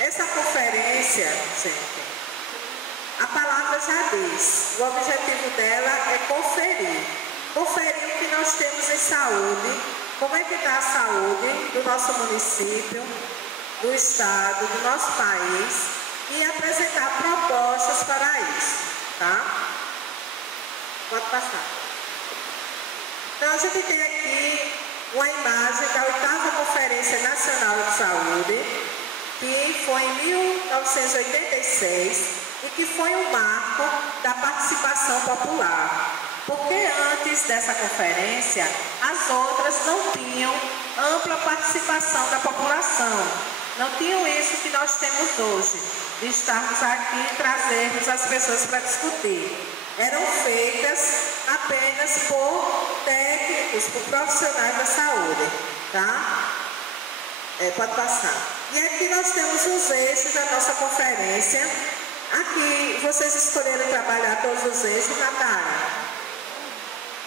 Essa conferência, gente, a palavra já diz, o objetivo dela é conferir o que nós temos em saúde, como é que está a saúde do nosso município, do estado, do nosso país, e apresentar propostas para isso, tá? Pode passar. Então, a gente tem aqui uma imagem da 8ª Conferência Nacional de Saúde, que foi em 1986 e que foi um marco da participação popular. Porque antes dessa conferência, as outras não tinham ampla participação da população. Não tinham isso que nós temos hoje, de estarmos aqui e trazermos as pessoas para discutir. Eram feitas apenas por técnicos, por profissionais da saúde, tá? Pode passar. E aqui nós temos os eixos da nossa conferência. Aqui vocês escolheram trabalhar todos os eixos, Natália.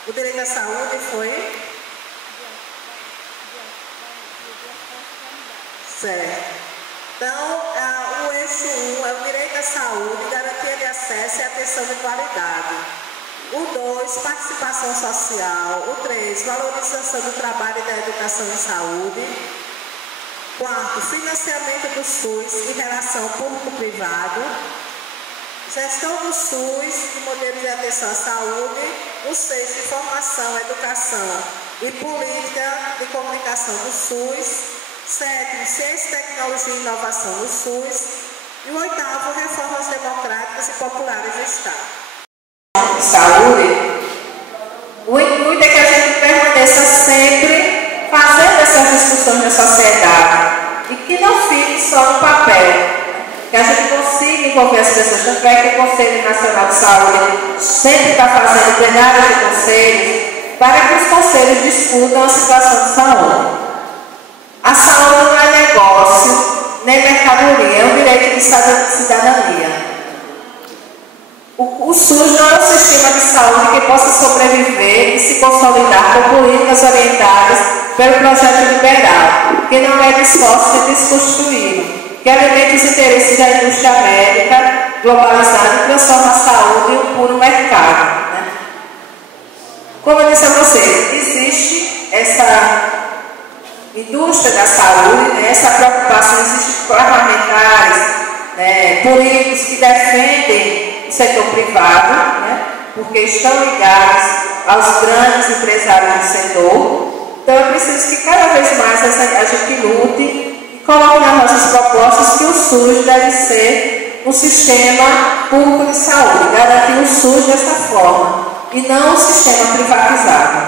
O direito à saúde foi? Certo. Então, o eixo 1 é o direito à saúde, garantia de acesso e atenção de qualidade. O 2, participação social. O 3, valorização do trabalho e da educação em saúde. 4, financiamento do SUS e relação público-privado. Gestão do SUS e modelos de atenção à saúde. O 6, informação, educação e política de comunicação do SUS. 7, ciência, tecnologia e inovação no SUS. E o 8º, reformas democráticas e populares do Estado. Saúde, o intuito é que a gente permaneça sempre fazendo essas discussões na sociedade e que não fique só no papel, que a gente consiga envolver as pessoas. Tanto é que o Conselho Nacional de Saúde sempre está fazendo plenárias de conselhos para que os conselhos discutam a situação de saúde. A saúde não é negócio, nem mercadoria, é um direito de cidadania. O SUS não é um sistema de saúde que possa sobreviver e se consolidar com políticas orientadas pelo projeto liberal, que não é esforço de desconstruí-lo, que alimenta os interesses da indústria médica globalizada e transforma a saúde em um puro mercado. Né? Como eu disse a vocês, existe essa indústria da saúde, né? Essa preocupação, existem parlamentares, né? Políticos que defendem o setor privado, né? Porque estão ligados aos grandes empresários do setor. Então é preciso que cada vez mais a gente lute e coloque nas nossas propostas que o SUS deve ser um sistema público de saúde, garantir o SUS dessa forma e não um sistema privatizado.